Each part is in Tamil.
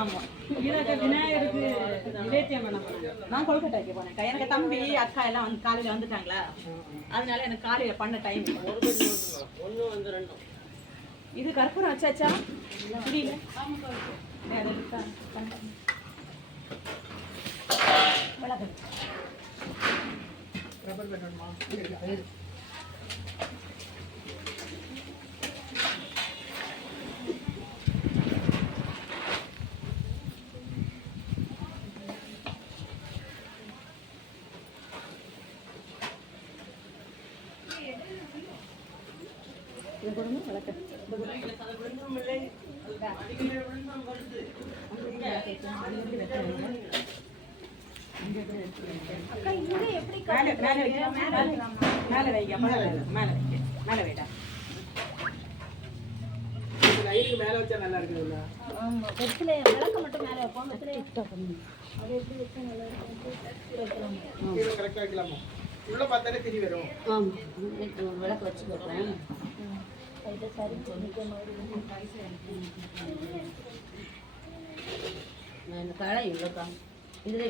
ஆமா. இதற்கு விநாயகருக்கு நிவேத்தியம் பண்ண போனாங்க நான் கொழுக்கட்டை போனேன். எனக்கு தம்பி அக்கா எல்லாம் வந்து காலையில் வந்துட்டாங்களா? அதனால எனக்கு காலையில் பண்ண டைம் ஒன்று வந்து ரெண்டும் இது கற்பூரம் வச்சாச்சா? புரியல. அதை எடுத்தா, பண்ணு. இது கொடுங்க, விளக்கு. மேலே மேலே வைக்க மேலே மேலே வைக்க மேலே வைக்க வைக்க வைடா லைட்டுக்கு மேல வச்சா நல்லா இருக்குதுல்ல வெற்றிலை விளக்க மட்டும் மேலே வைப்போம் வெற்றிலை அது எப்படி வச்சா நல்லா இருக்கும் கரெக்டா வைக்கலாமா? உள்ள பார்த்தாலே திரி வரும். விளக்கு வச்சு போடுறேன் கடை இல்லைக்கா இதுல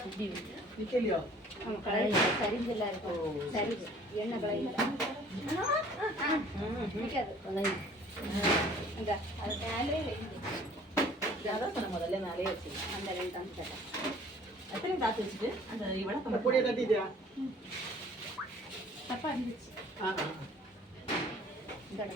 இப்படி நிக்கலையோ கடையில் சரிஞ்செல்லாம் இருக்கும் சரி எண்ணெய் கடையில் நிற்காது அங்கே அது மேலே அதான் சொன்ன முதல்ல மேலே வச்சு அந்த ரெண்டு தான் கேட்டேன் காத்து வச்சுட்டு அந்த விளக்கம் தட்டிட்டியா இருந்துச்சு ஆ. இந்த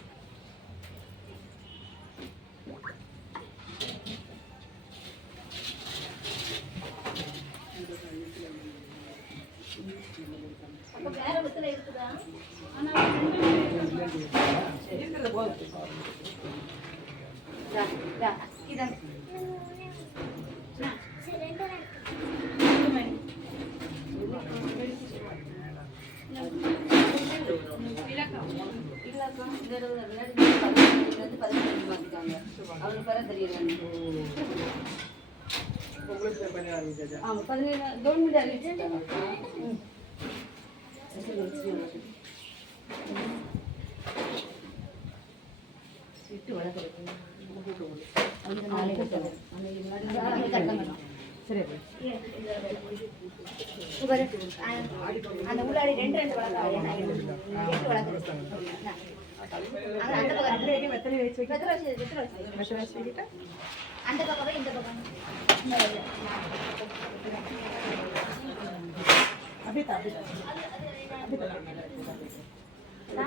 அப்போ வேற வித்துல இருக்குதா? ஆனால் இதான் அவனுக்கு வர தெரியல உங்களுக்கு பண்ணி ஆரம்பிச்சாச்சா? ஆமா பதினேழு கவர்மெண்ட் அறிவிச்சிருக்காங்க விட்டு வளர்க்குறது அந்த நாளைக்கு அன்னைக்கு முன்னாடி சரி அந்த உள்ளாடி ரெண்டு ரெண்டு வளர்க்க அந்த பக்கம். இந்த பக்கம்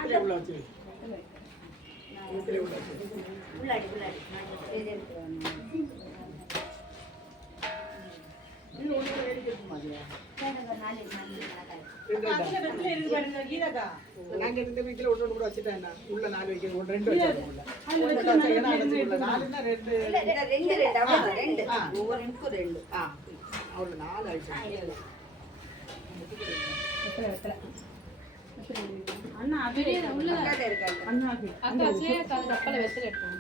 இந்த உள்ள வச்சு உள்ளாடி உள்ளாடி நாங்க இருந்த வீட்டுல கூட வச்சுட்டேன் உள்ள நாலு ரெண்டு வச்சிருக்கோம் நாலுன்னா ரெண்டு ரெண்டு ரெண்டு ஒவ்வொரு இன்க்கும் ரெண்டு ஆ அவ்வளோ நாலு ஆயிடுச்சு அண்ணா அப்படியே அண்ணா அக்கா அவங்க அஞ்சு வெத்தல வர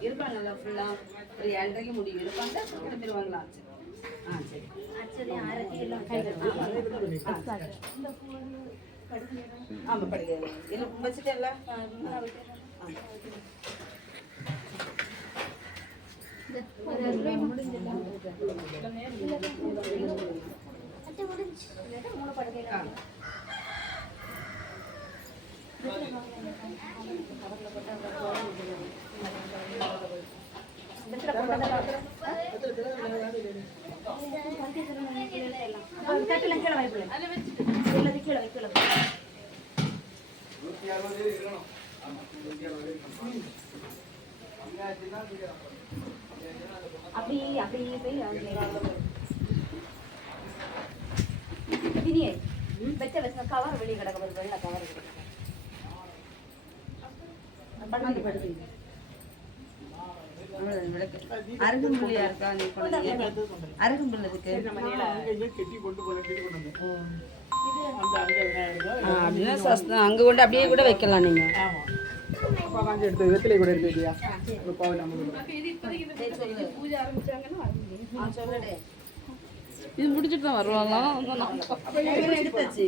இருப்பாங்க நல்லா ஃபுல்லா ஒரு ஏழரைக்கு முடியும் இருப்பாங்க கிளம்பிடுவாங்களா ஆ சரி அச்சடி அரைச்சி எல்லாம் ஆமா படிக்க என்ன அப்படி அப்படி போய் வினியே வெச்ச கவர் வெளியே கிடக்க வருது வெள்ளை கவர் அருகம்புள்ளியா இருக்கா? நீ அருகம்புல் இருக்கு அப்படின்னா சஸ்தான் அங்கே கொண்டு அப்படியே கூட வைக்கலாம் நீங்கள் ஆமா. அப்பா காஞ்சி எடுத்து வெத்திலை கூட ஒரு கோவில் நம்ம இது முடிச்சிட்டு தான் வருவாங்க. எடுத்தாச்சு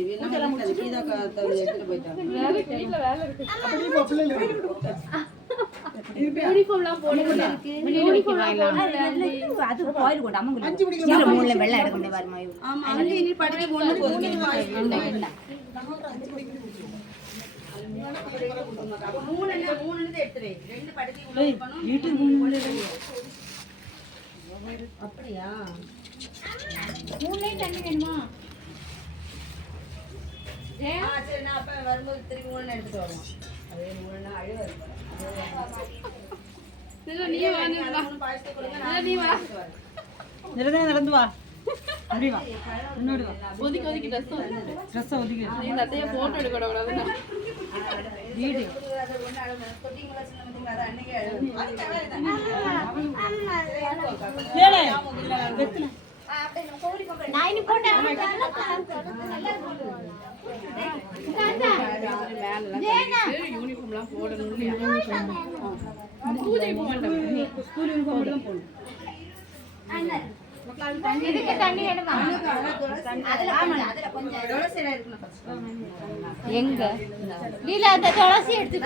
எல்லாம் முடிச்சு கீதா எடுத்துட்டு போயிட்டாங்க அப்படி இப்போ பிள்ளைங்க யூனிஃபார்ம்லாம் போடுங்க அது கோயில் கொண்டு அம்மன் அஞ்சு மணிக்கு கீழே மூணுல வெள்ளம் எடுக்க முடியாது வருமா ஆமா அங்கே இனி படிக்க போகணும் போதும் மூணு அப்படியா மூணுலேயும் தண்ணி வேணுமா சரி நான் அப்ப வரும்போது திரும்பி மூணு எடுத்துட்டு வருவோம் அதே மூணு அழுவ நடந்து வா. அப்படி வா. முன்னாடி வா. ஒதுக்கி ஒதுக்கி ட்ரெஸ் ட்ரெஸ்ஸை ஒதுக்கி. நீ நத்தைய போட்டோ எடுக்க கூடாது வீடு யூனிஃபார்ம்லாம் போடணும் பூஜை போக மாட்டேன் ஸ்கூல் யூனிஃபார்ம் போடணும் இதுக்கு எங்க? லீலா அந்த துளசி எடுத்து